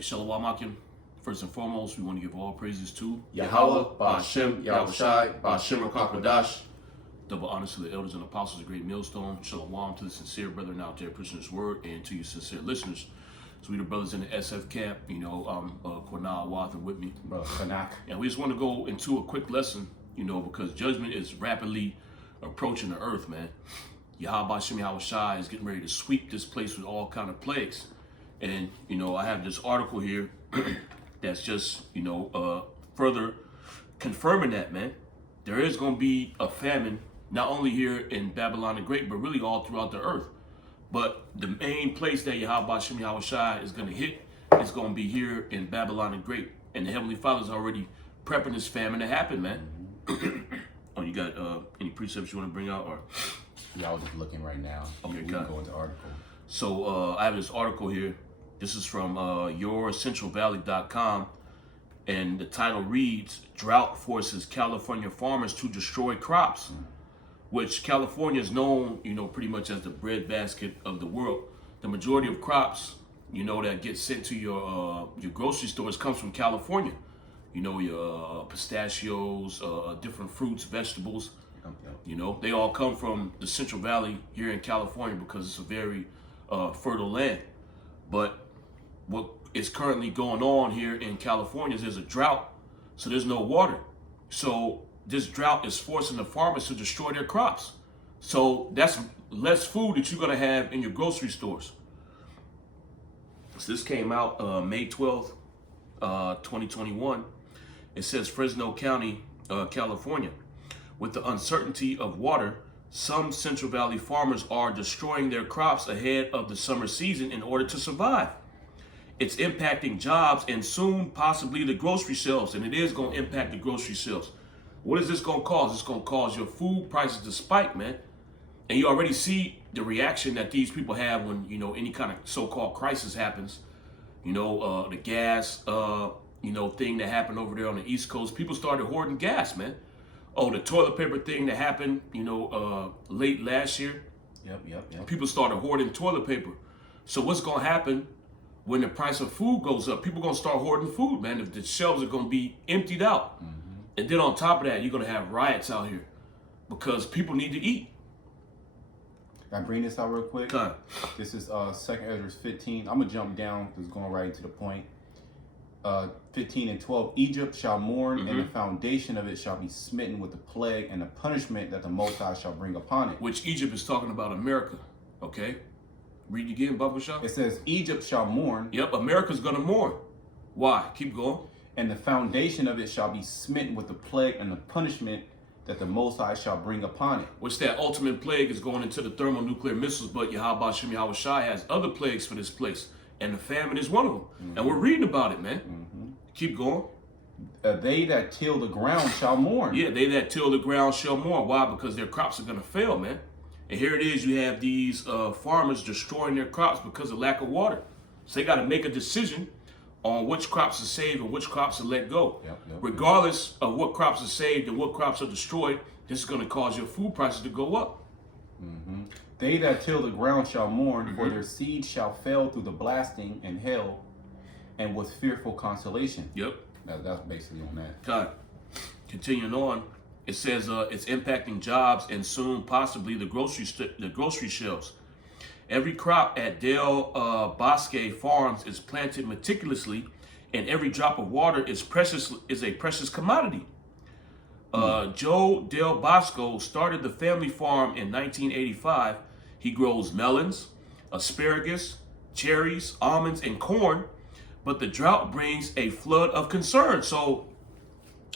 Shalom Akim. First and foremost, we want to give all praises to Yahweh, Ba'ashem, Yahushai, Ba'ashem HaKadosh. Double honors to the elders and apostles of Great Millstone. Shalom to the sincere brethren out there preaching this word, and to you sincere listeners. So we the brothers in the SF camp, Quanah Wath with me. Brother Kanak. And we just want to go into a quick lesson, because judgment is rapidly approaching the earth, man. Yahweh Ba'ashem Yahushai is getting ready to sweep this place with all kind of plagues. And, I have this article here that's just, further confirming that, man. There is going to be a famine, not only here in Babylon the Great, but really all throughout the earth. But the main place that Yahweh Ba'ashem Yahushai is going to hit is going to be here in Babylon the Great. And the Heavenly Father's already prepping this famine to happen, man. Oh, you got any precepts you want to bring out? Or Yeah, I was just looking right now. Okay, we can go into the article. So I have this article here. This is from yourcentralvalley.com, and the title reads, Drought Forces California Farmers to Destroy Crops, which California is known, pretty much as the breadbasket of the world. The majority of crops, that get sent to your grocery stores comes from California. Your pistachios, different fruits, vegetables, they all come from the Central Valley here in California because it's a very fertile land. But what is currently going on here in California is there's a drought, so there's no water. So this drought is forcing the farmers to destroy their crops. So that's less food that you're gonna have in your grocery stores. So this came out May 12th, 2021. It says Fresno County, California. With the uncertainty of water, some Central Valley farmers are destroying their crops ahead of the summer season in order to survive. It's impacting jobs and soon possibly the grocery shelves, and it is going to impact the grocery shelves. What is this going to cause? It's going to cause your food prices to spike, man. And you already see the reaction that these people have when, any kind of so-called crisis happens. The gas, thing that happened over there on the East Coast. People started hoarding gas, man. Oh, the toilet paper thing that happened, late last year. Yep. People started hoarding toilet paper. So what's going to happen when the price of food goes up? People going to start hoarding food, man. If the shelves are going to be emptied out. Mm-hmm. And then on top of that, you're going to have riots out here because people need to eat. Can I bring this out real quick? Okay. This is 2nd Ezra 15. I'm going to jump down. It's going right to the point. 15 and 12, Egypt shall mourn, and the foundation of it shall be smitten with the plague and the punishment that the Most High shall bring upon it. Which Egypt is talking about America, okay? Read it again, Bubba Shah. It says, Egypt shall mourn. Yep, America's gonna mourn. Why? Keep going. And the foundation of it shall be smitten with the plague and the punishment that the Most High shall bring upon it. Which that ultimate plague is going into the thermonuclear missiles, but Yahweh Ba'ashem Yahushai has other plagues for this place. And the famine is one of them. And we're reading about it, man. Keep going. They that till the ground shall mourn. Yeah, they that till the ground shall mourn. Why? Because their crops are going to fail, man. And here it is, you have these farmers destroying their crops because of lack of water. So they got to make a decision on which crops are saved and which crops are let go. Regardless of what crops are saved and what crops are destroyed, this is going to cause your food prices to go up. They that till the ground shall mourn, for their seed shall fail through the blasting and hail, and with fearful consolation. Yep. That's basically on that. God. Continuing on, it says it's impacting jobs and soon possibly the grocery shelves. Every crop at Del Bosque Farms is planted meticulously, and every drop of water is a precious commodity. Joe Del Bosco started the family farm in 1985. He grows melons, asparagus, cherries, almonds, and corn, but the drought brings a flood of concern. So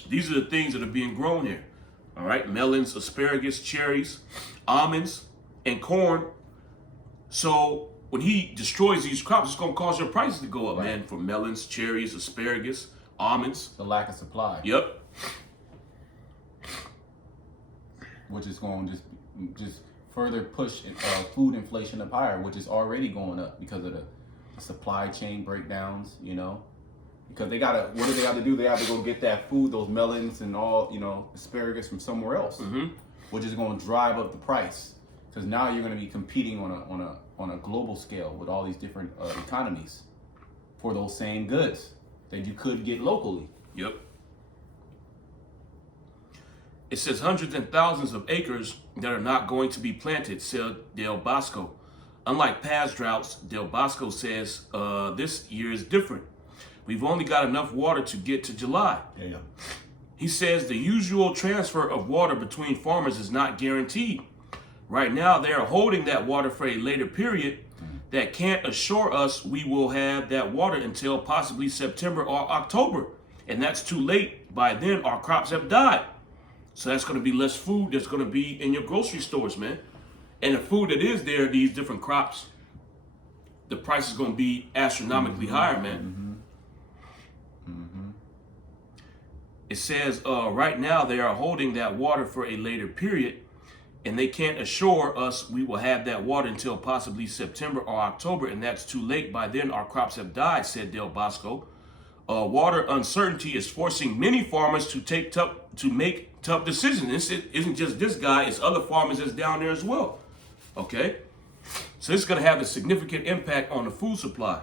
these are the things that are being grown here. All right, melons, asparagus, cherries, almonds, and corn. So when he destroys these crops, it's going to cause your prices to go up, man, for melons, cherries, asparagus, almonds. The lack of supply. Yep. Which is going to just further push food inflation up higher, which is already going up because of the supply chain breakdowns, because what do they have to do? They have to go get that food, those melons and all, asparagus from somewhere else, which is going to drive up the price. Because now you're going to be competing on a global scale with all these different economies for those same goods that you could get locally. Yep. It says hundreds and thousands of acres that are not going to be planted, said Del Bosco. Unlike past droughts, Del Bosco says this year is different. We've only got enough water to get to July. Yeah. He says the usual transfer of water between farmers is not guaranteed. Right now, they are holding that water for a later period that can't assure us we will have that water until possibly September or October. And that's too late. By then, our crops have died. So that's going to be less food that's going to be in your grocery stores, man. And the food that is there, these different crops, the price is going to be astronomically higher, man. It says right now they are holding that water for a later period, and they can't assure us we will have that water until possibly September or October, and that's too late. By then, our crops have died, said Del Bosco. Water uncertainty is forcing many farmers to make tough decisions. This isn't just this guy; it's other farmers that's down there as well. Okay, so it's going to have a significant impact on the food supply.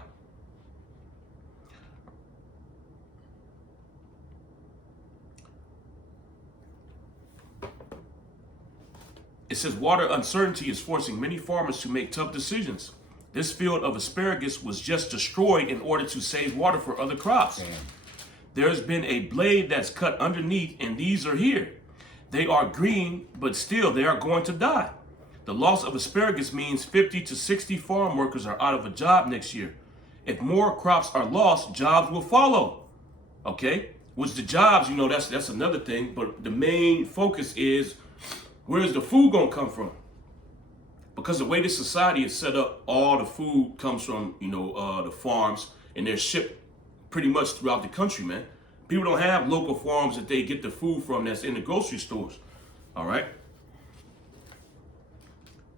It says water uncertainty is forcing many farmers to make tough decisions. This field of asparagus was just destroyed in order to save water for other crops. Damn. There's been a blade that's cut underneath, and these are here. They are green, but still they are going to die. The loss of asparagus means 50 to 60 farm workers are out of a job next year. If more crops are lost, jobs will follow. Okay? Which the jobs, that's another thing, but the main focus is where's the food gonna come from? Because the way this society is set up, all the food comes from, the farms, and they're shipped pretty much throughout the country, man. People don't have local farms that they get the food from that's in the grocery stores, all right?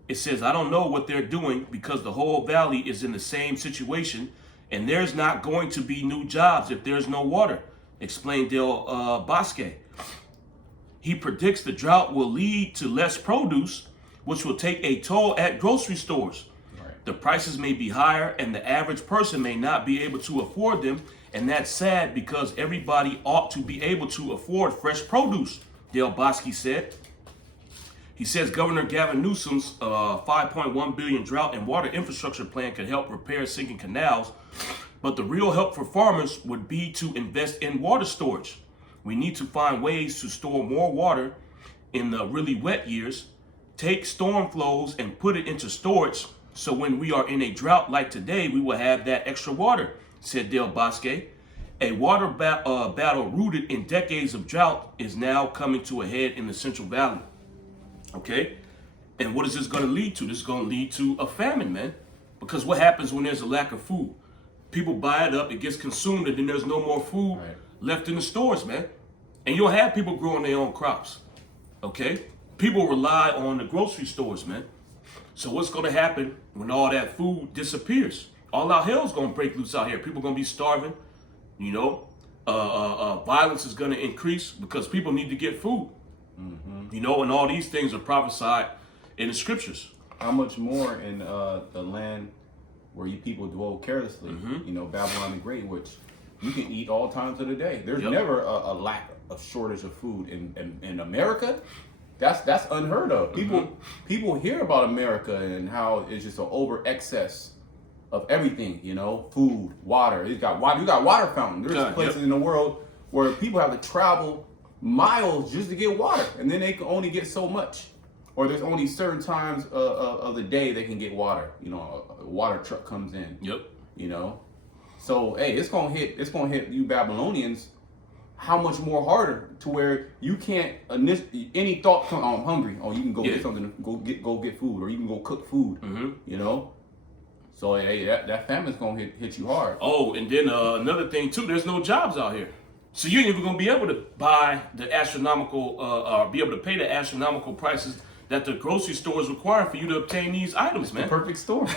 It says, I don't know what they're doing because the whole valley is in the same situation, and there's not going to be new jobs if there's no water, explained Del Bosque. He predicts the drought will lead to less produce, which will take a toll at grocery stores. Right. The prices may be higher, and the average person may not be able to afford them, and that's sad because everybody ought to be able to afford fresh produce, Del Bosque said. He says Governor Gavin Newsom's $5.1 billion drought and water infrastructure plan could help repair sinking canals, but the real help for farmers would be to invest in water storage. We need to find ways to store more water in the really wet years, take storm flows and put it into storage so when we are in a drought like today, we will have that extra water, said Del Bosque. A water battle rooted in decades of drought is now coming to a head in the Central Valley. Okay? And what is this going to lead to? This is going to lead to a famine, man. Because what happens when there's a lack of food? People buy it up, it gets consumed, and then there's no more food left in the stores, man. And you'll have people growing their own crops, okay? People rely on the grocery stores, man. So what's going to happen when all that food disappears? All out hell's going to break loose out here. People are going to be starving, violence is going to increase because people need to get food, and all these things are prophesied in the scriptures. How much more in the land where you people dwell carelessly, Babylon the Great, which you can eat all times of the day. There's never a lack of shortage of food in America. That's unheard of. People hear about America and how it's just an over excess of everything. Food, water. You got water fountains. There's places in the world where people have to travel miles just to get water, and then they can only get so much, or there's only certain times of the day they can get water. A water truck comes in. So hey, it's gonna hit you Babylonians. How much more harder to where you can't any thought come, I'm hungry. Oh, you can go get something, go get food, or you can go cook food. So hey, that famine's gonna hit you hard. Oh, and then another thing too, there's no jobs out here, so you ain't even gonna be able to buy the astronomical, be able to pay the astronomical prices that the grocery stores require for you to obtain these items, man. The perfect storm.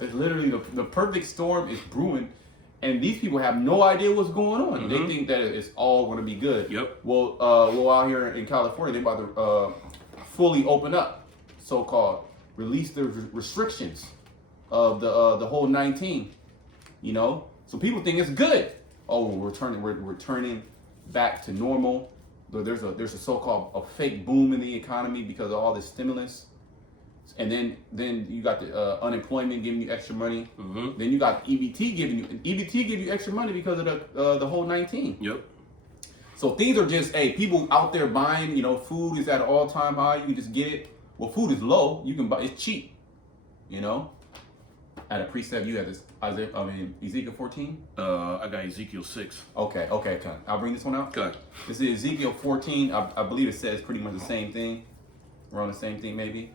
It's literally the perfect storm is brewing. And these people have no idea what's going on. They think that it's all going to be good. Well, out here in California, they're about to fully open up, so-called, release the restrictions of the whole 19. So people think it's good. Oh, we're turning back to normal. There's a so-called a fake boom in the economy because of all this stimulus. And then you got the unemployment giving you extra money. Mm-hmm. Then you got EBT give you extra money because of the whole 19. Yep. So things are just, hey, people out there buying, food is at an all-time high. You can just get it. Well, food is low. You can buy, it's cheap, At a precept, you had this, Ezekiel 14? I got Ezekiel 6. Okay, I'll bring this one out. Okay. This is Ezekiel 14. I believe it says pretty much the same thing. We're on the same thing, maybe.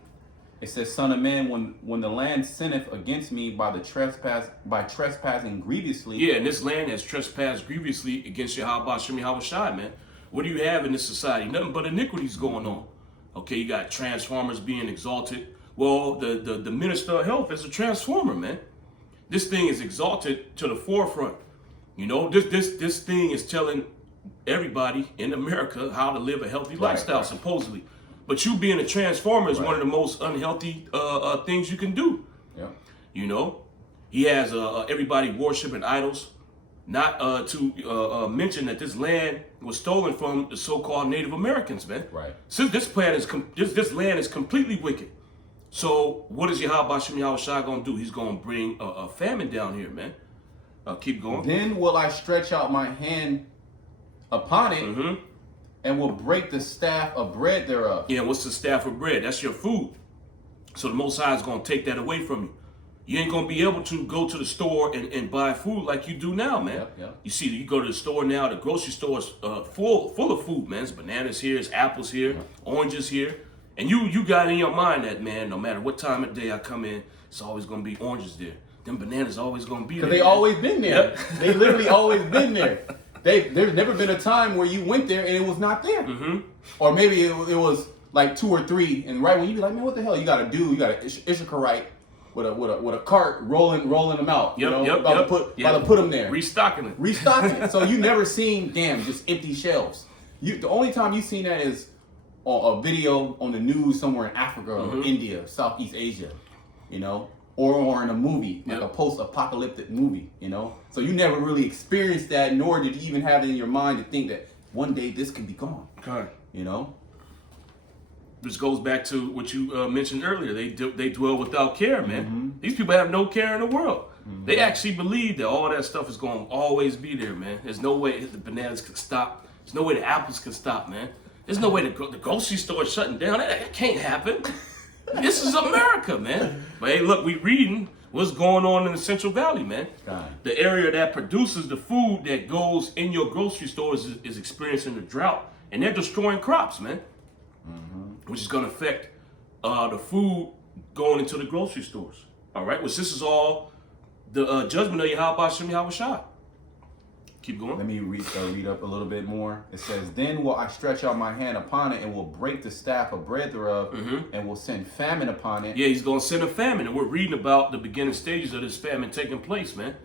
It says, Son of man, when the land sinneth against me by trespassing grievously. Yeah, and this land has trespassed grievously against Yahweh Shem Yahushai, man. What do you have in this society? Nothing but iniquities going on. Okay, you got transformers being exalted. Well, the minister of health is a transformer, man. This thing is exalted to the forefront. This thing is telling everybody in America how to live a healthy lifestyle, right. Supposedly. But you being a transformer is one of the most unhealthy things you can do. Yeah. He has everybody worshiping idols. Not to mention that this land was stolen from the so-called Native Americans, man. Right. Since this land is completely wicked. So what is Yahweh Shem Yahushai gonna do? He's gonna bring a famine down here, man. Keep going. Then will I stretch out my hand upon it, Mm-hmm. and will break the staff of bread thereof. Yeah, what's the staff of bread? That's your food. So the Most High is gonna take that away from you. You ain't gonna be able to go to the store and buy food like you do now, man. Yep. You see, you go to the store now, the grocery store is full of food, man. There's bananas here, there's apples here, oranges here. And you got in your mind that, man, no matter what time of day I come in, it's always gonna be oranges there. Them bananas always gonna be there. Because they always been there. Yep. They literally always been there. There's never been a time where you went there and it was not there. Mm-hmm. Or maybe it was like 2 or 3, and right when you be like, man, what the hell you gotta do? You gotta Issacharite with a cart rolling them out. About to put them there. Restocking it. So you never seen just empty shelves. The only time you seen that is on a video on the news somewhere in Africa or India, Southeast Asia, or in a movie, like a post-apocalyptic movie, So you never really experienced that, nor did you even have it in your mind to think that one day this could be gone. Okay. This goes back to what you mentioned earlier. They dwell without care, man. Mm-hmm. These people have no care in the world. Mm-hmm. They actually believe that all that stuff is going to always be there, man. There's no way the bananas can stop. There's no way the apples can stop, man. There's no way the grocery store is shutting down. That can't happen. This is America, man. But hey, look, we reading what's going on in the Central Valley, man. God. The area that produces the food that goes in your grocery stores is experiencing a drought, and they're destroying crops, man. Mm-hmm. Which is going to affect the food going into the grocery stores. All right, which this is all the judgment of Yahweh Shem Yahushai. Keep going. Let me read up a little bit more. It says, then will I stretch out my hand upon it, and will break the staff of bread thereof, and will send famine upon it. Yeah, he's going to send a famine, and we're reading about the beginning stages of this famine taking place, man.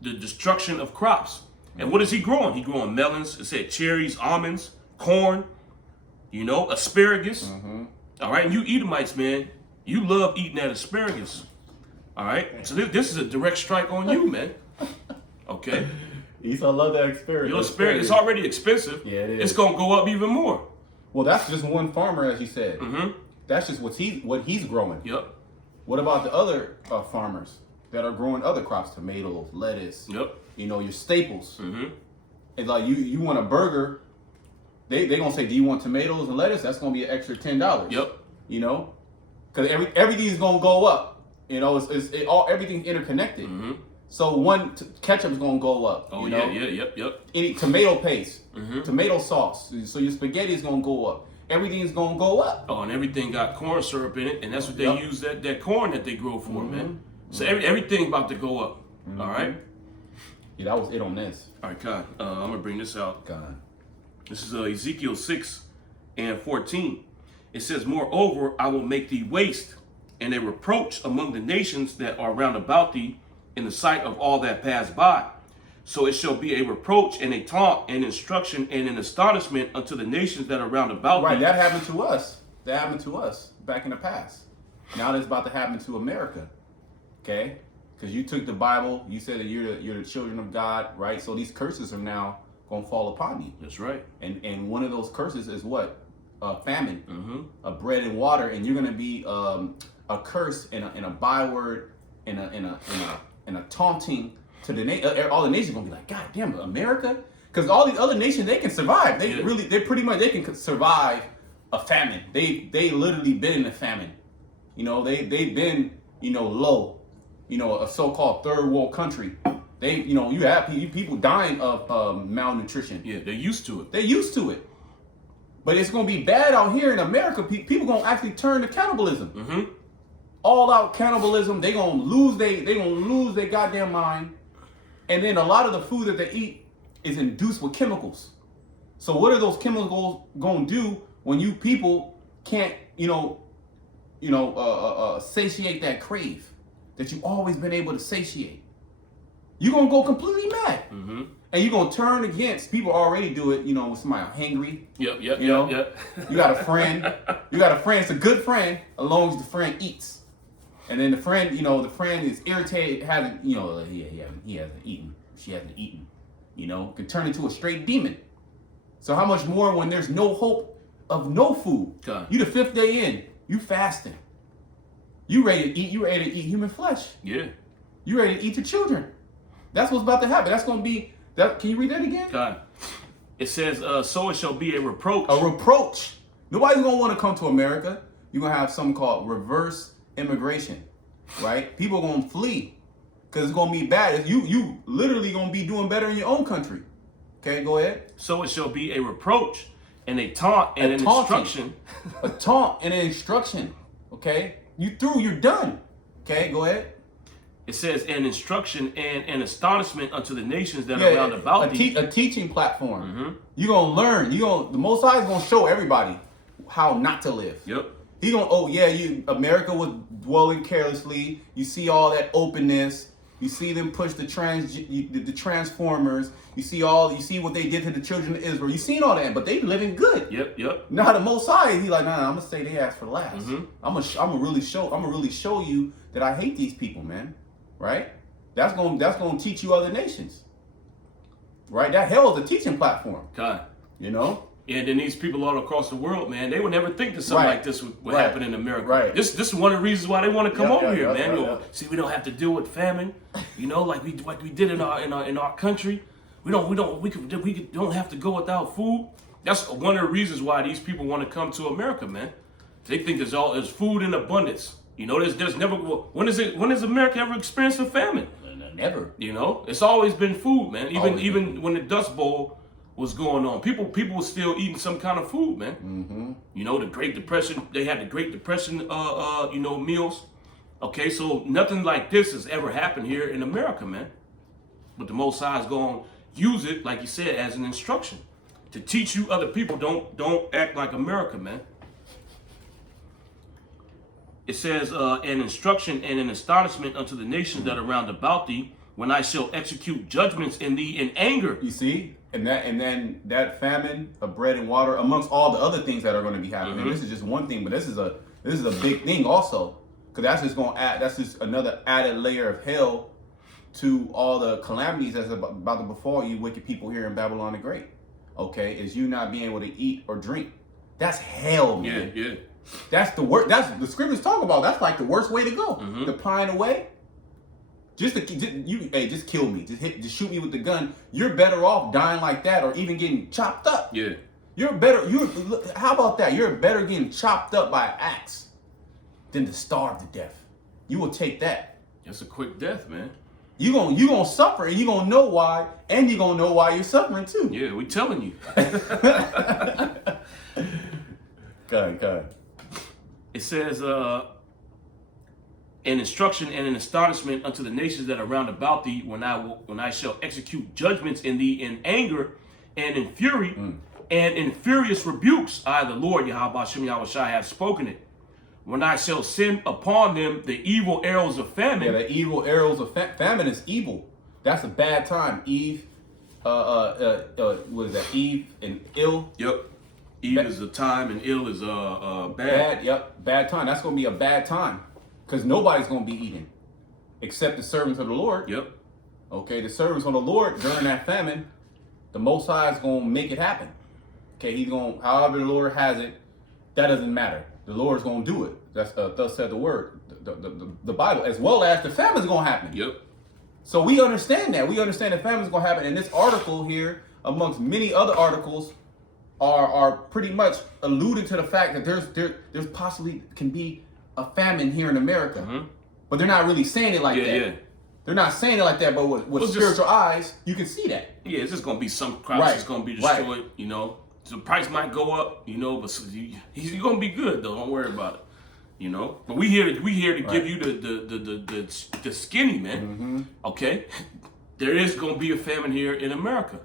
The destruction of crops. And what is he growing? He growing melons. It said cherries, almonds, corn, asparagus. All right, and you Edomites, man, you love eating that asparagus. All right, so this is a direct strike on you, man. Okay. Esau love that asparagus. Your asparagus is already expensive. Yeah, it is. It's gonna go up even more. Well, that's just one farmer, as you said. Mm-hmm. That's just what he's growing. Yep. What about the other farmers that are growing other crops, tomatoes, lettuce? Yep. Your staples. Mm-hmm. It's like you want a burger. They gonna say, do you want tomatoes and lettuce? That's gonna be an extra $10. Yep. Because everything's gonna go up. Everything's interconnected. Mm-hmm. So ketchup is gonna go up. Oh yep. Any tomato paste, tomato sauce. So your spaghetti is gonna go up. Everything's gonna go up. Oh, and everything got corn syrup in it, and that's what they use that corn that they grow for, man. So everything's about to go up. All right. Yeah, that was it on this. All right, God. I'm gonna bring this out. God. This is Ezekiel 6:14. It says, moreover, I will make thee waste and a reproach among the nations that are round about thee in the sight of all that pass by. So it shall be a reproach and a taunt and instruction and an astonishment unto the nations that are round about Right, thee. that happened to us. That happened to us back in the past. Now that's about to happen to America. Okay? Because you took the Bible, you said that you're the children of God, right? So these curses are now gonna fall upon you. That's right. And one of those curses is what? Famine, bread and water, and you're gonna be a curse and a byword and a taunting to the all the nations gonna be like, God damn, America, because all these other nations they can survive. They pretty much they can survive a famine. They literally been in a famine. You know, they've been low. A so-called third world country. You have people dying of malnutrition. Yeah, they're used to it. They're used to it. But it's gonna be bad out here in America. People gonna actually turn to cannibalism. All out cannibalism. They gonna lose their goddamn mind. And then a lot of the food that they eat is induced with chemicals. So what are those chemicals gonna do when you people can't satiate that crave that you've always been able to satiate? You're gonna go completely mad. And you're gonna turn against people already do it, when somebody hangry. Yep. You got a friend. It's a good friend, as long as the friend eats. And then the friend is irritated, he hasn't eaten. She hasn't eaten. Can turn into a straight demon. So how much more when there's no hope of no food? God. You the 5th day in, you fasting. You ready to eat human flesh. Yeah. You ready to eat your children. That's what's about to happen. That's gonna be that. Can you read that again? God. It says, so it shall be a reproach. A reproach. Nobody's gonna want to come to America. You're gonna have something called reverse immigration, right? People are gonna flee because it's gonna be bad. You literally gonna be doing better in your own country. Okay, go ahead. So it shall be a reproach and a taunt and an instruction. A taunt and an instruction. Okay, you're done. Okay, go ahead. It says an instruction and an astonishment unto the nations that are round about thee. A teaching platform. You're gonna learn. The Most High is gonna show everybody how not to live. Yep. He gonna, America was dwelling carelessly. You see all that openness. You see them push the transformers. You see what they did to the children of Israel. You seen all that, but they living good. Yep. Now the Most High, he like, nah, I'm gonna say they asked for last. I'm gonna really show you that I hate these people, man. Right? That's gonna teach you other nations. Right? That hell is a teaching platform. God. And then these people all across the world, man, they would never think that something like this would happen in America. Right. This is one of the reasons why they want to come over here, man. See, we don't have to deal with famine, like we did in our country. We don't have to go without food. That's one of the reasons why these people want to come to America, man. They think there's food in abundance. There's never. When has America ever experienced a famine? Never. It's always been food, man. Even when the Dust Bowl was going on, people were still eating some kind of food, man. The Great Depression. They had the Great Depression, meals. Okay, so nothing like this has ever happened here in America, man. But the Most High is going to use it, like you said, as an instruction to teach you other people. Don't act like America, man. It says, an instruction and an astonishment unto the nations that are round about thee, when I shall execute judgments in thee in anger. You see? And then that famine of bread and water, amongst all the other things that are going to be happening. This is just one thing, but this is a big thing also. Because that's just another added layer of hell to all the calamities that's about to befall you wicked people here in Babylon the Great. Okay? Is you not being able to eat or drink. That's hell, man. Yeah. That's the worst. That's the scriptures talk about. That's like the worst way to go. To pine away. Just kill me. Just shoot me with the gun. You're better off dying like that, or even getting chopped up. Yeah. How about that? You're better getting chopped up by an axe than to starve to death. You will take that. That's a quick death, man. You gonna suffer, and you gonna know why, and you gonna know why you're suffering too. Yeah, we telling you. Go ahead. It says, an instruction and an astonishment unto the nations that are round about thee, when I shall execute judgments in thee in anger and in fury and in furious rebukes. I, the Lord, Yahweh Shem Yahushai, have spoken it. When I shall send upon them the evil arrows of famine. Yeah, the evil arrows of famine is evil. That's a bad time. Eve, what is that? Eve and ill. Yep. Eve is a time and ill is bad. Bad, yep. Bad time. That's going to be a bad time. Because nobody's going to be eating. except the servants of the Lord. Yep. Okay, the servants of the Lord during that famine, the Most High is going to make it happen. Okay, he's going to, however the Lord has it, that doesn't matter. The Lord's going to do it. That's thus said the word, the Bible, as well as the famine's going to happen. Yep. So we understand that. We understand the famine's going to happen. And this article here, amongst many other articles, are pretty much alluding to the fact that there's possibly can be a famine here in America. Mm-hmm. But they're not really saying it like that. Yeah. They're not saying it like that, but with spiritual eyes, you can see that. Yeah, it's just going to be some crops that's going to be destroyed, you know. So the price might go up, you know, but you're going to be good, though. Don't worry about it, you know. But we here to give you the skinny, man, Mm-hmm. okay? There is going to be a famine here in America,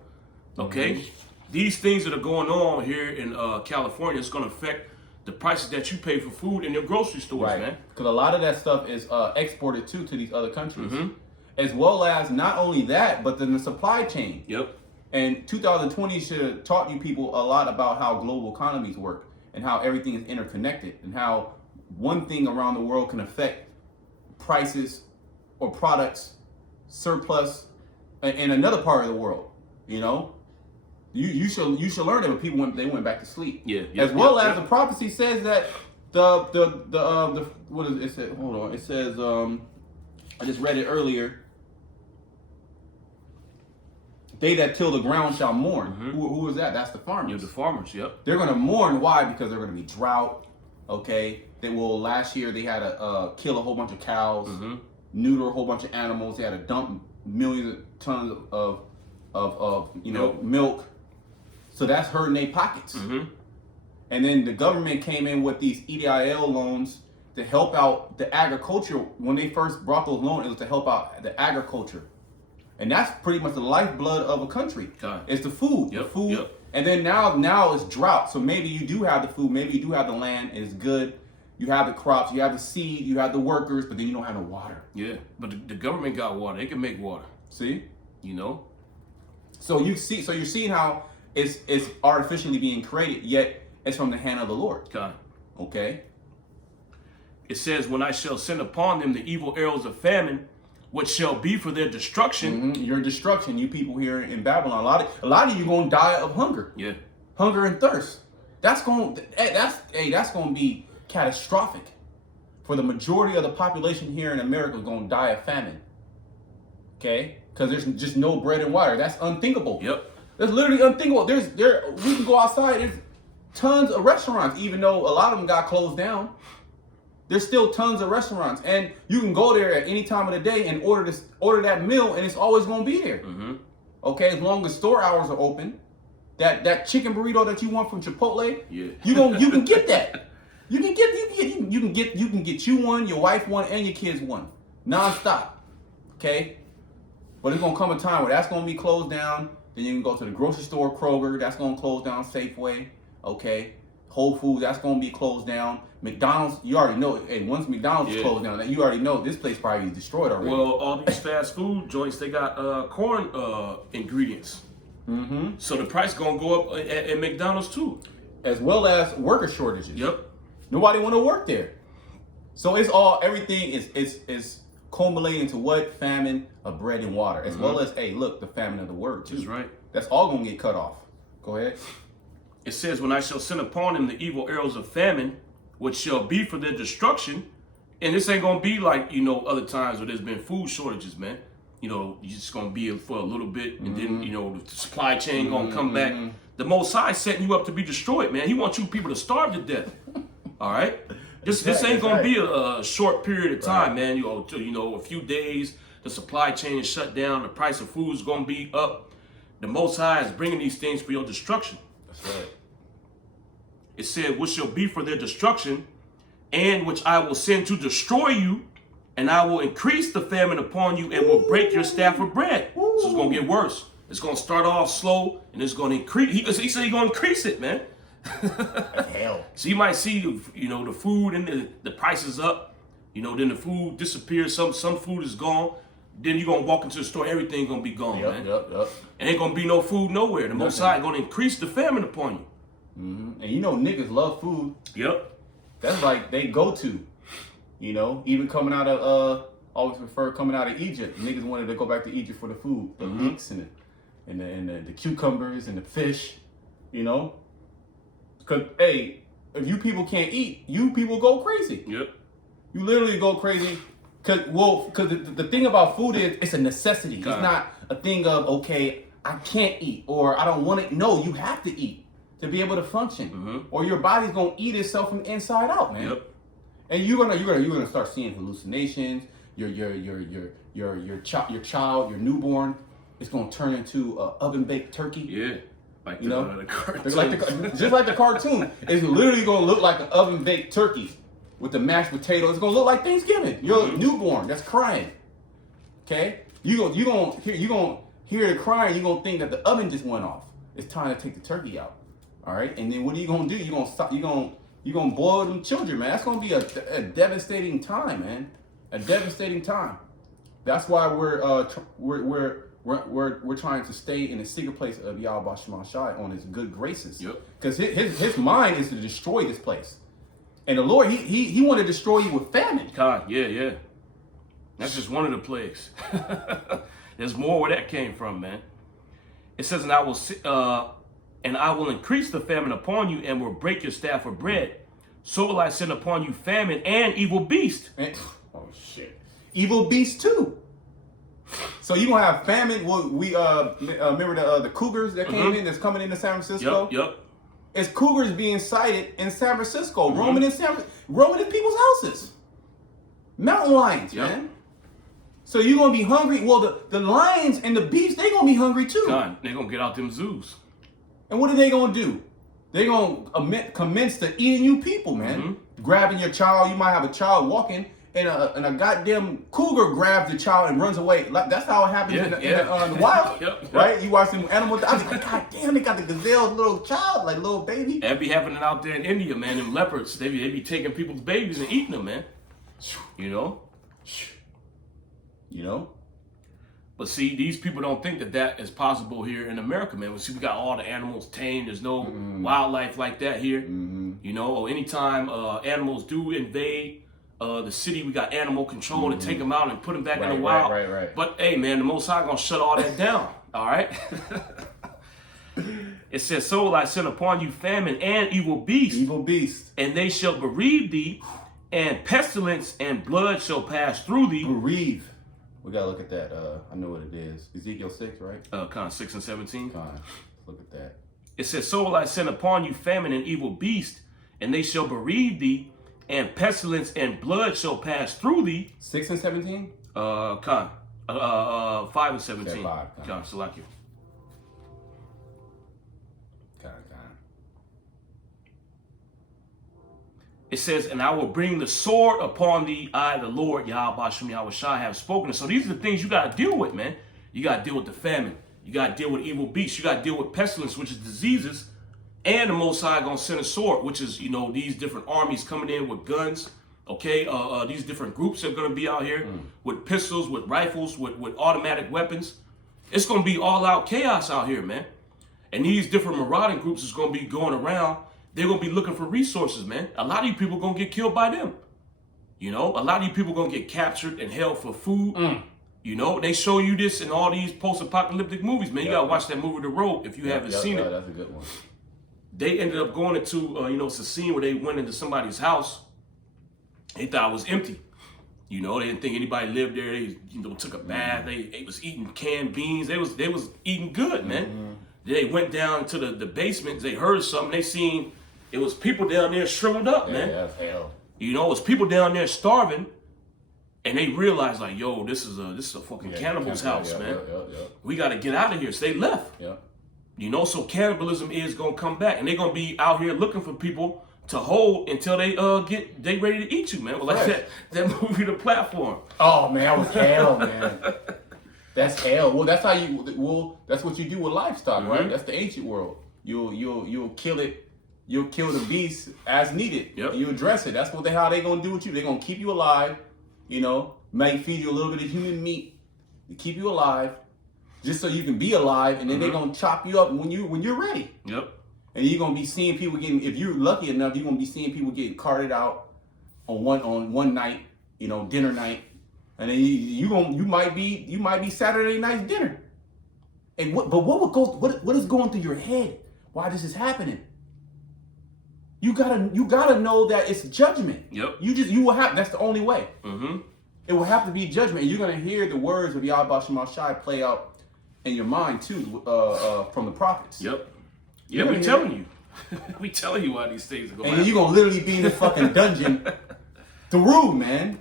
okay? Mm-hmm. These things that are going on here in California is going to affect the prices that you pay for food in your grocery stores, man. Because a lot of that stuff is exported to these other countries. Mm-hmm. As well as not only that, but then the supply chain. Yep. And 2020 should have taught you people a lot about how global economies work and how everything is interconnected and how one thing around the world can affect prices or products surplus in another part of the world. You know, you should learn it when people went back to sleep. Yeah. As well as the prophecy says that the what is it? It said, hold on. It says I just read it earlier. They that till the ground shall mourn. Mm-hmm. Who is that? That's the farmers. Yeah, the farmers, yep. They're going to mourn. Why? Because they're going to be drought. Okay. Last year they had to kill a whole bunch of cows, Mm-hmm. neuter a whole bunch of animals. They had to dump millions of tons of milk. So that's hurting their pockets. Mm-hmm. And then the government came in with these EIDL loans to help out the agriculture. When they first brought those loans, it was to help out the agriculture. And that's pretty much the lifeblood of a country. It's the food. Yep, the food. yep. And then now it's drought. So maybe you do have the food, maybe you do have the land, and it's good. You have the crops, you have the seed, you have the workers, but then you don't have the water. Yeah, but the government got water. They can make water. See? You know? So you're seeing how it's artificially being created, yet it's from the hand of the Lord. God. Okay? It says, when I shall send upon them the evil arrows of famine, which shall be for their destruction. Mm-hmm. Your destruction, you people here in Babylon. A lot of you gonna die of hunger. Yeah. Hunger and thirst. That's gonna be catastrophic. For the majority of the population here in America is gonna die of famine. Okay? Because there's just no bread and water. That's unthinkable. Yep. That's literally unthinkable. We can go outside. There's tons of restaurants, even though a lot of them got closed down. There's still tons of restaurants, and you can go there at any time of the day and order that meal, and it's always gonna be there. Mm-hmm. Okay, as long as store hours are open, that chicken burrito that you want from Chipotle, yeah, you can get that. You can get you one, your wife one, and your kids one, nonstop. Okay, but it's gonna come a time where that's gonna be closed down. Then you can go to the grocery store, Kroger, that's gonna close down. Safeway, okay, Whole Foods, that's gonna be closed down. McDonald's, you already know. Hey, once McDonald's is closed down, you already know this place probably is destroyed already. Well, all these fast food joints, they got corn ingredients. Mm-hmm. So the price gonna go up at McDonald's too. As well as worker shortages. Yep. Nobody want to work there. So everything is culminating to what? Famine of bread and water. As well as, the famine of the word too. That's right. That's all gonna get cut off. Go ahead. It says, when I shall send upon them the evil arrows of famine, which shall be for their destruction. And this ain't gonna be like, other times where there's been food shortages, man. You're just gonna be for a little bit, and then, the supply chain gonna come back. The Most High setting you up to be destroyed, man. He wants you people to starve to death. All right? This ain't gonna be a short period of time, man. A few days, the supply chain is shut down, the price of food is gonna be up. The Most High is bringing these things for your destruction. That's right. It said, which shall be for their destruction, and which I will send to destroy you, and I will increase the famine upon you, and will break your staff of bread. So it's going to get worse. It's going to start off slow, and it's going to increase. He said he's going to increase it, man. That's hell. So you might see, the food and the prices up. Then the food disappears. Some food is gone. Then you're going to walk into the store, everything going to be gone, man. Yep. And ain't going to be no food nowhere. The Most High going to increase the famine upon you. Mm-hmm. And niggas love food. Yep. That's like they go to, even coming out of always prefer coming out of Egypt. Niggas wanted to go back to Egypt for the food, the leeks and the cucumbers and the fish, you know. Cause hey, if you people can't eat, you people go crazy. Yep. You literally go crazy. Cause the thing about food is it's a necessity. It's not a thing of okay, I can't eat or I don't want to. No, you have to eat to be able to function, or your body's gonna eat itself from the inside out, man. Yep. And you're gonna start seeing hallucinations. Your child, your newborn, is gonna turn into an oven baked turkey. Yeah. Like you know, the cartoon. Just like the cartoon. It's literally gonna look like an oven baked turkey with the mashed potatoes. It's gonna look like Thanksgiving. Your newborn that's crying. Okay, you gonna hear the crying. You gonna think that the oven just went off. It's time to take the turkey out. All right, and then what are you gonna do? You gonna stop. You gonna boil them children, man. That's gonna be a devastating time, man. A devastating time. That's why we're trying to stay in the secret place of Yahweh Shema Shai on his good graces. Yep. Because his mind is to destroy this place. And the Lord, he want to destroy you with famine. God, yeah. That's just one of the plagues. There's more where that came from, man. It says, and I will increase the famine upon you and will break your staff of bread. So will I send upon you famine and evil beast. Oh shit. Evil beast too. So you gonna have famine. Well, we remember the cougars that came in, that's coming into San Francisco. Yep. It's cougars being sighted in San Francisco, roaming in people's houses. Mountain lions, man. So you're gonna be hungry. Well, the lions and the beasts, they gonna be hungry too. God, they gonna get out them zoos. And what are they gonna do? They gonna commence to eating you people, man. Grabbing your child. You might have a child walking, and a goddamn cougar grabs the child and runs away. Like, that's how it happens in the wild, right? You watch them animals. I was like, God damn, they got the gazelle little child, like little baby. That be happening out there in India, man. Them leopards, they be taking people's babies and eating them, man. You know. But see, these people don't think that is possible here in America, man. We got all the animals tamed. There's no wildlife like that here. You know, or anytime animals do invade the city, we got animal control to take them out and put them back in the wild. Right. But hey, man, the Most High gonna shut all that down. All right. It says, so will I send upon you famine and evil beast, and they shall bereave thee, and pestilence and blood shall pass through thee. Bereave. We gotta look at that. I know what it is. Ezekiel 6, right? Kind of 6 and 17. Look at that. It says, so will I send upon you famine and evil beast, and they shall bereave thee, and pestilence and blood shall pass through thee. 6 and 17? 5 and 17. Okay, 5. Select you. It says, and I will bring the sword upon thee, I, the Lord, Yahweh Shem Yahweh Shai, have spoken. So these are the things you got to deal with, man. You got to deal with the famine. You got to deal with evil beasts. You got to deal with pestilence, which is diseases. And the Most High going to send a sword, which is, these different armies coming in with guns. Okay, these different groups are going to be out here with pistols, with rifles, with automatic weapons. It's going to be all out chaos out here, man. And these different marauding groups is going to be going around. They're going to be looking for resources, man. A lot of you people are going to get killed by them. A lot of you people are going to get captured and held for food. They show you this in all these post-apocalyptic movies, man. You got to watch that movie, The Road, if you haven't seen it. That's a good one. They ended up going into, it's a scene where they went into somebody's house. They thought it was empty. They didn't think anybody lived there. They, took a bath. They was eating canned beans. They was eating good, man. They went down to the basement. They heard something. They seen it was people down there shriveled up, man. Yeah, that's hell. It was people down there starving, and they realized like, yo, this is a fucking cannibal's house, man. We got to get out of here. So they left. So cannibalism is gonna come back, and they're gonna be out here looking for people to hold until they they ready to eat you, man. Well, like that movie, The Platform. Oh man, that was hell, man. That's hell. Well, that's how that's what you do with livestock, right? That's the ancient world. You'll kill it. You'll kill the beast as needed. You address it. That's how they gonna do with you. They're gonna keep you alive. Might feed you a little bit of human meat to keep you alive, just so you can be alive. And then they're gonna chop you up when you're ready. And you're gonna be seeing people getting. If you're lucky enough, you're gonna be seeing people getting carted out on one night. Dinner night. and then you might be Saturday night's dinner. And what is going through your head? Why this is happening? You gotta know that it's judgment. Yep. You will have. That's the only way. Mm-hmm. It will have to be judgment. And you're gonna hear the words of Yahweh Shem Shai play out in your mind too, from the prophets. Yep. Yeah, we telling you. We telling you why these things are going. And then you're gonna literally be in the fucking dungeon through, man.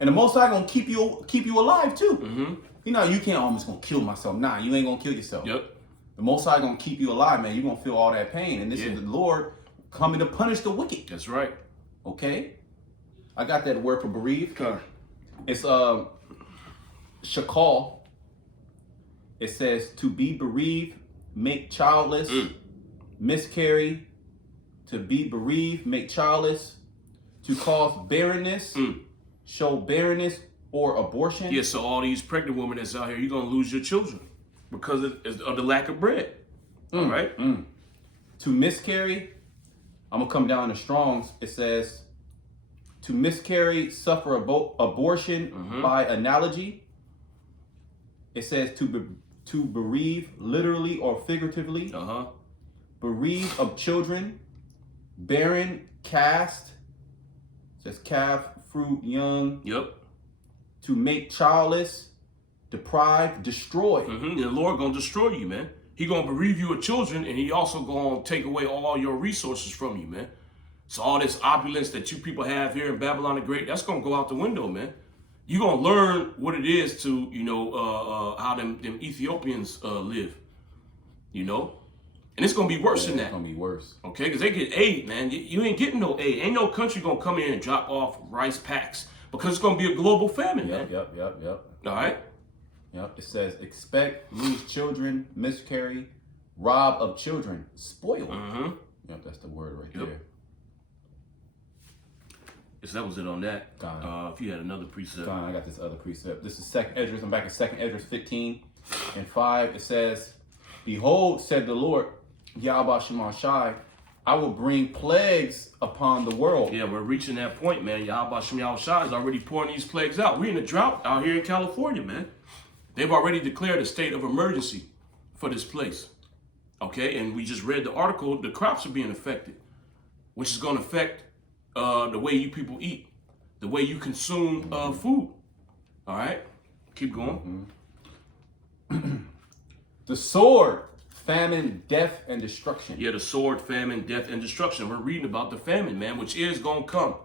And the Most High gonna keep you alive too. Mm-hmm. You know, you can't almost gonna kill myself. Nah, you ain't gonna kill yourself. Yep. The Most High gonna keep you alive, man. You're gonna feel all that pain. And this is the Lord coming to punish the wicked. That's right. Okay? I got that word for bereaved. Okay. It's shakal. It says to be bereaved, make childless, miscarry, to be bereaved, make childless, to cause barrenness, show barrenness or abortion. Yeah, so all these pregnant women that's out here, you're gonna lose your children because of the lack of bread. All right? To miscarry, I'm gonna come down to Strong's. It says to miscarry, suffer abortion by analogy. It says to bereave, literally or figuratively. Bereave of children, barren, cast. Says calf, fruit, young. Yep. To make childless, deprive, destroy. The Lord gonna destroy you, man. He gonna bereave you of children, and he also gonna take away all your resources from you, man. So all this opulence that you people have here in Babylon the Great, that's gonna go out the window, man. You gonna learn what it is to, how them Ethiopians live, and it's gonna be worse than that. It's gonna be worse. Okay, because they get aid, man. You ain't getting no aid. Ain't no country gonna come in and drop off rice packs because it's gonna be a global famine, man. Yep. All right. Yep. It says expect, lose children, miscarry, rob of children, spoil. Yep, that's the word right there. So that was it on that. If you had another precept. I got this other precept. This is 2nd Esdras. I'm back in 2nd Esdras 15 and 5. It says, behold, said the Lord, Yahweh Shem Shai, I will bring plagues upon the world. Yeah, we're reaching that point, man. Yahweh Shem Shai is already pouring these plagues out. We're in a drought out here in California, man. They've already declared a state of emergency for this place. Okay, and we just read the article, the crops are being affected, which is going to affect the way you people eat, the way you consume food. All right, keep going. The sword, famine, death, and destruction. Yeah, the sword, famine, death, and destruction. We're reading about the famine, man, which is going to come.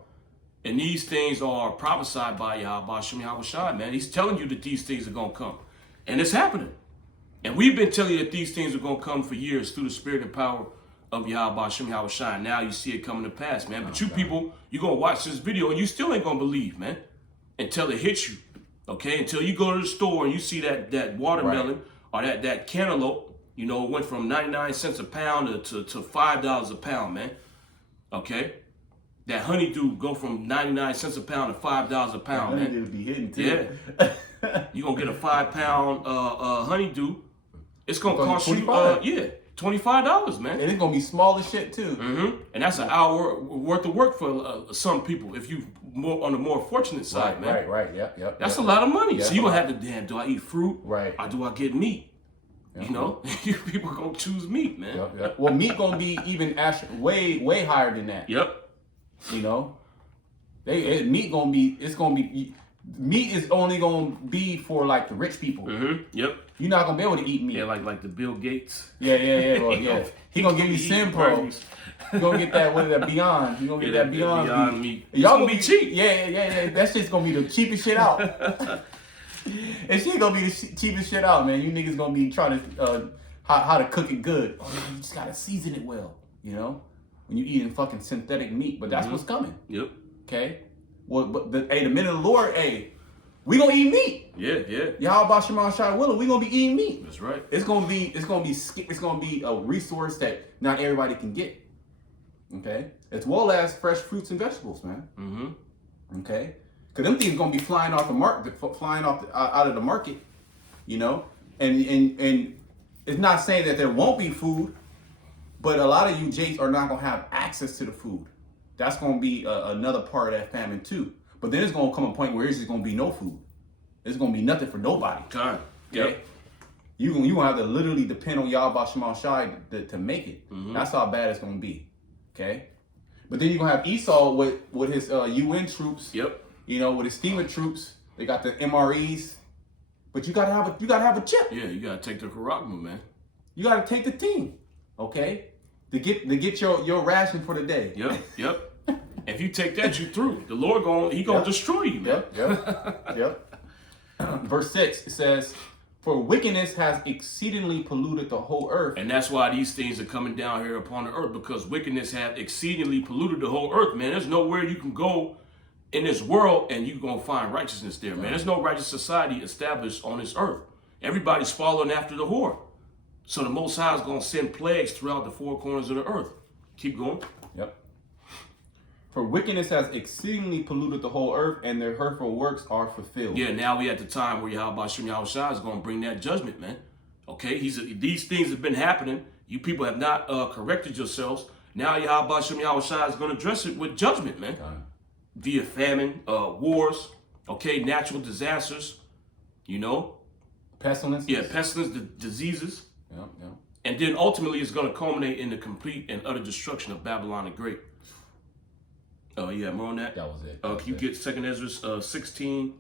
And these things are prophesied by Yahweh Shem Shai, man. He's telling you that these things are going to come. And it's happening. And we've been telling you that these things are going to come for years through the spirit and power of Yahweh Shem Shai. Now you see it coming to pass, man. But you people, you're going to watch this video and you still ain't going to believe, man, until it hits you. Okay? Until you go to the store and you see that watermelon or that cantaloupe, it went from 99 cents a pound to $5 a pound, man. Okay? That honeydew go from 99 cents a pound to $5 a pound, man. Honeydew be hitting too. Yeah. You're going to get a 5-pound honeydew. It's going to cost you, $25, man. And it's going to be small as shit too. And that's an hour worth of work for some people if you on the more fortunate side, man. Right. Yep. That's a lot of money. Yeah, so you're going to have to, damn, do I eat fruit? Right. Or do I get meat? Yep. You people going to choose meat, man. Yep. Well, meat going to be even way higher than that. Yep. Meat is only going to be for like the rich people. Yep. You're not going to be able to eat meat. Yeah, like the Bill Gates. Yeah. Well, yeah. He going to give you Simpro. You going to get that, what is that, Beyond. You going to get that Beyond meat. Y'all going to be cheap. Yeah. That shit's going to be the cheapest shit out. And shit going to be the cheapest shit out, man. You niggas going to be trying to, how to cook it good. Oh, you just got to season it well, when you're eating fucking synthetic meat. But that's what's coming. Yep. Okay? Well, but the minute of the Lord, we gonna eat meat. Yeah. Yahweh Shema Shai willing, we gonna be eating meat. That's right. It's gonna be a resource that not everybody can get. Okay, as well as fresh fruits and vegetables, man. Okay, because them things gonna be flying off the market, out of the market, and it's not saying that there won't be food, but a lot of you Jakes are not gonna have access to the food. That's gonna be another part of that famine too. But then it's gonna come a point where it's just gonna be no food. It's gonna be nothing for nobody. God. Okay? Yep. You gonna have to literally depend on Yahweh Shema Shai to make it. That's how bad it's gonna be. Okay? But then you're gonna have Esau with his UN troops. Yep. You know, with his FEMA troops. They got the MREs. But you gotta have a chip. Yeah, you gotta take the Karagma, man. You gotta take the team. Okay? To get your ration for the day. Yep. If you take that, you through. The Lord gonna destroy you, man. Yep. Verse 6, it says, for wickedness has exceedingly polluted the whole earth. And that's why these things are coming down here upon the earth, because wickedness have exceedingly polluted the whole earth, man. There's nowhere you can go in this world and you're going to find righteousness there, man. There's no righteous society established on this earth. Everybody's following after the whore. So the Most High is going to send plagues throughout the four corners of the earth. Keep going. Yep. For wickedness has exceedingly polluted the whole earth, and their hurtful works are fulfilled. Yeah, now we at the time where Yahweh Shem Yahushua is going to bring that judgment, man. Okay, these things have been happening. You people have not corrected yourselves. Now Yahweh Shem Yahushua is going to address it with judgment, man. Via famine, wars, okay, natural disasters, you know. Pestilence. Yeah, pestilence, diseases. Yep. And then ultimately it's going to culminate in the complete and utter destruction of Babylon the Great. Yeah, more on that. That was it. Can you get 2nd Ezra 16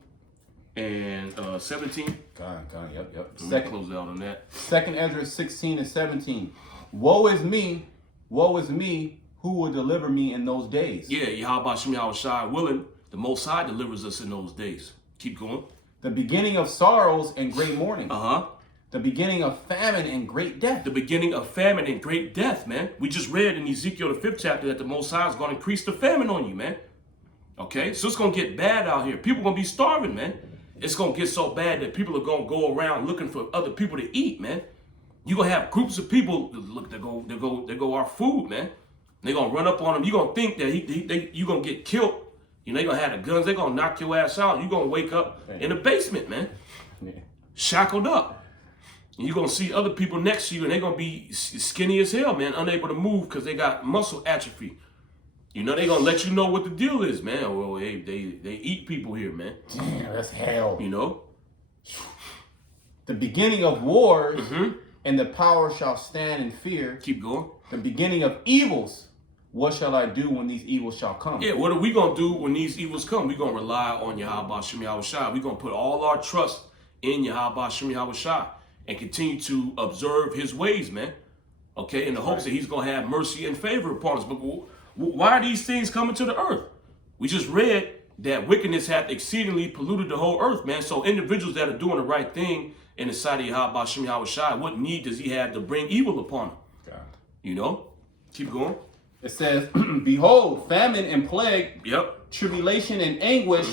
and 17? Yep. Second, close out on that. 2nd Ezra 16 and 17. Woe is me, who will deliver me in those days? Yeah, Yahweh Shem Yahushua willing, the Most High delivers us in those days. Keep going. The beginning of sorrows and great mourning. Uh-huh. The beginning of famine and great death. The beginning of famine and great death, man. We just read in Ezekiel the 5th chapter that the Most High is going to increase the famine on you, man. Okay, so it's going to get bad out here. People going to be starving, man. It's going to get so bad that people are going to go around looking for other people to eat, man. You're going to have groups of people, look, they go our food, man. They're going to run up on them. You're going to think that you're going to get killed. You know, they're going to have the guns. They're going to knock your ass out. You're going to wake up in the basement, man. Shackled up. And you're going to see other people next to you, and they're going to be skinny as hell, man, unable to move because they got muscle atrophy. You know, they're going to let you know what the deal is, man. Well, they eat people here, man. Damn, that's hell. You know? The beginning of wars, and the power shall stand in fear. Keep going. The beginning of evils. What shall I do when these evils shall come? Yeah, what are we going to do when these evils come? We're going to rely on Yahweh Shem Yahushua. We're going to put all our trust in Yahweh Shem Yahushua and continue to observe his ways, man. Okay, in the hopes that he's going to have mercy and favor upon us. But why are these things coming to the earth? We just read that wickedness hath exceedingly polluted the whole earth, man. So individuals that are doing the right thing in the sight of Yahweh Shem Yahushua, what need does he have to bring evil upon them? God. You know? Keep going. It says, behold, famine and plague, Yep. tribulation and anguish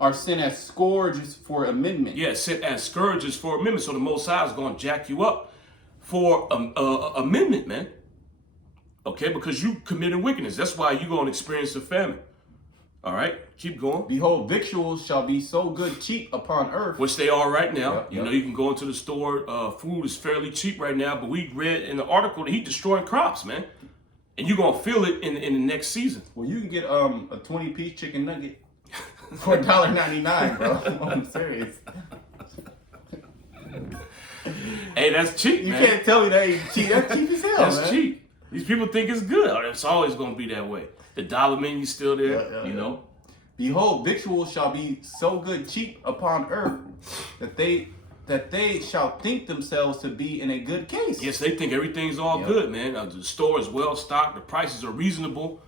are sent as scourges for amendment. Yeah, sent as scourges for amendment. So the Most High is going to jack you up for amendment, man. Okay, because you committed wickedness. That's why you're going to experience the famine. All right, keep going. Behold, victuals shall be so good cheap upon earth. Which they are right now. Yep. You know, you can go into the store. Food is fairly cheap right now. But we read in the article that he's destroying crops, man. And you're going to feel it in the next season. Well, you can get a 20-piece chicken nugget for $1.99, bro. I'm serious. Hey, that's cheap, You man. can't tell me that ain't cheap. That's cheap as hell, That's man. cheap. These people think it's good. Oh, it's always going to be that way. The dollar menu's still there, you know. Behold, victuals shall be so good cheap upon earth that they shall think themselves to be in a good case. Yes, they think everything's all good, man. The store is well stocked. The prices are reasonable.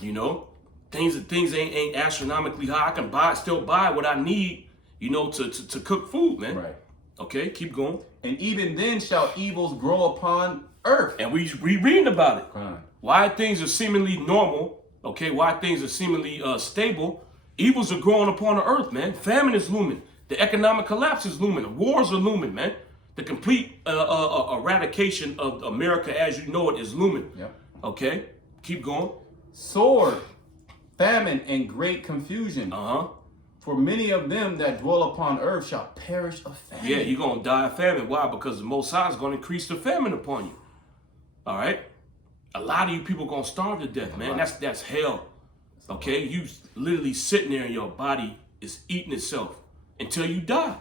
You know, things ain't astronomically high. I can still buy what I need, you know, to cook food, man. Right. Okay, keep going. And even then shall evils grow upon earth. And we reading about it. Right. Why things are seemingly normal, okay, why things are seemingly stable, evils are growing upon the earth, man. Famine is looming. The economic collapse is looming. Wars are looming, man. The complete eradication of America as you know it is looming. Yep. Okay, keep going. Sword, famine, and great confusion. Uh-huh. For many of them that dwell upon earth shall perish of famine. Yeah, you're going to die of famine. Why? Because the Most High is going to increase the famine upon you. All right? A lot of you people going to starve to death, man. That's hell. Okay, you literally sitting there and your body is eating itself until you die.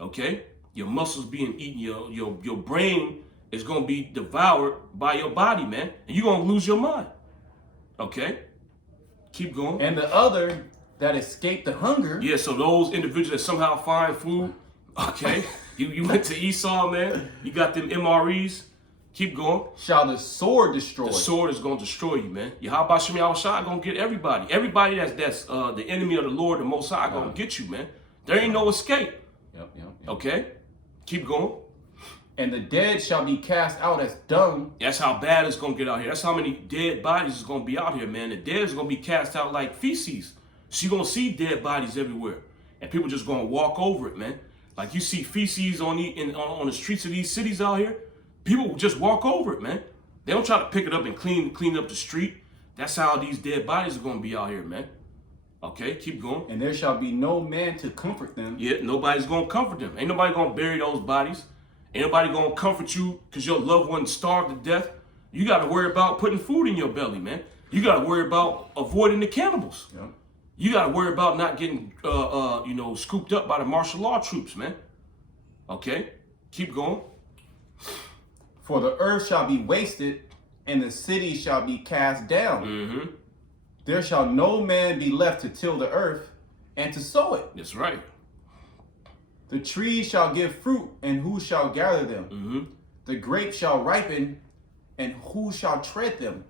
Okay, your muscles being eaten, your brain is gonna be devoured by your body, man, and you're gonna lose your mind. Okay, keep going. And the other that escaped the hunger. Yeah, so those individuals that somehow find food, okay, you went to Esau, man. You got them MREs. Keep going. Shall the sword destroy? The sword is going to destroy you, man. Yahweh Shem Yahushua going to get everybody. Everybody that's the enemy of the Lord, the Most High, going to get you, man. There ain't no escape. Yep. Okay? Keep going. And the dead shall be cast out as dung. That's how bad it's going to get out here. That's how many dead bodies is going to be out here, man. The dead is going to be cast out like feces. So you're going to see dead bodies everywhere. And people just going to walk over it, man. Like you see feces on the streets of these cities out here. People just walk over it, man. They don't try to pick it up and clean up the street. That's how these dead bodies are going to be out here, man. Okay, keep going. And there shall be no man to comfort them. Yeah, nobody's going to comfort them. Ain't nobody going to bury those bodies. Ain't nobody going to comfort you because your loved one starved to death. You got to worry about putting food in your belly, man. You got to worry about avoiding the cannibals. Yep. You got to worry about not getting, scooped up by the martial law troops, man. Okay, keep going. For the earth shall be wasted, and the city shall be cast down. Mm-hmm. There shall no man be left to till the earth and to sow it. That's right. The trees shall give fruit, and who shall gather them? Mm-hmm. The grapes shall ripen, and who shall tread them?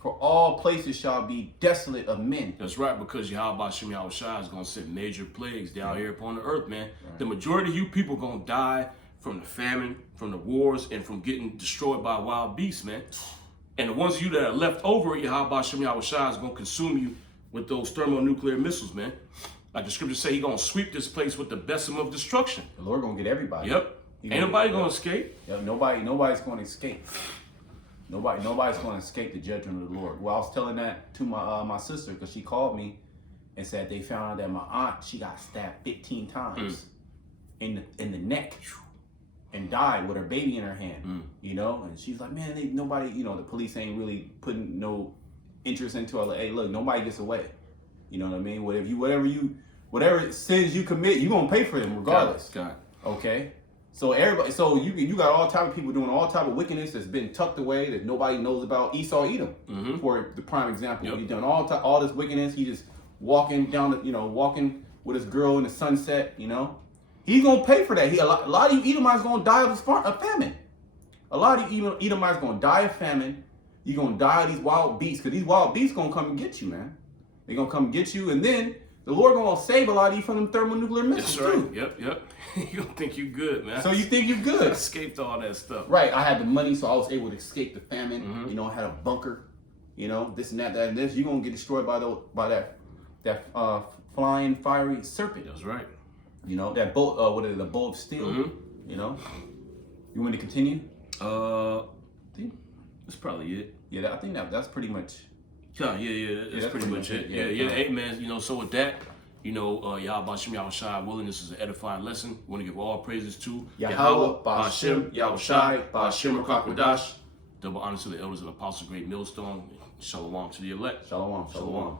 For all places shall be desolate of men. That's right, because Yahweh Shem Yahushua is going to send major plagues down here upon the earth, man. Right. The majority of you people going to die from the famine, from the wars, and from getting destroyed by wild beasts, man. And the ones of you that are left over, Yahweh Shem Yahushua is going to consume you with those thermonuclear missiles, man. Like the scriptures say, he's going to sweep this place with the besom of destruction. The Lord going to get everybody. Yep. Ain't nobody going to escape. Yep. Nobody's going to escape. Nobody's going to escape the judgment of the Lord. Well, I was telling that to my sister because she called me and said they found out that my aunt, she got stabbed 15 times in the neck and died with her baby in her hand. You know, and she's like, man, nobody, the police ain't really putting no interest into it. Like, hey, look, nobody gets away. You know what I mean? Whatever sins you commit, you're gonna pay for them regardless. God. Okay. So you got all type of people doing all type of wickedness that's been tucked away that nobody knows about. Esau Edom, for the prime example. Yep. He's done all this wickedness. He just walking down walking with his girl in the sunset. He's gonna pay for that. A lot of you Edomites gonna die of famine. A lot of you Edomites gonna die of famine. You're gonna die of these wild beasts because these wild beasts gonna come and get you, man. They're gonna come get you, and then the Lord gonna save a lot of you from them thermonuclear missiles. That's right. Too. Yep. You don't think you good, man. So you think you good? I escaped all that stuff. Right. I had the money, so I was able to escape the famine. I had a bunker. This and that, and this. You're gonna get destroyed by that flying fiery serpent. That's right. That bolt. What is it? The bolt of steel. You want me to continue? I think that's probably it. Yeah, I think that's pretty much. Yeah, that's pretty much it. Yeah. Hey, man, so with that, Yahweh Shem Yahushua willing, this is an edifying lesson. We want to give all praises to Yahweh, Ba'ashem, Yahushai, Ba'ashem Rakakwadash. Double honor to the elders and apostles, great millstone. Shalom to the elect. Shalom.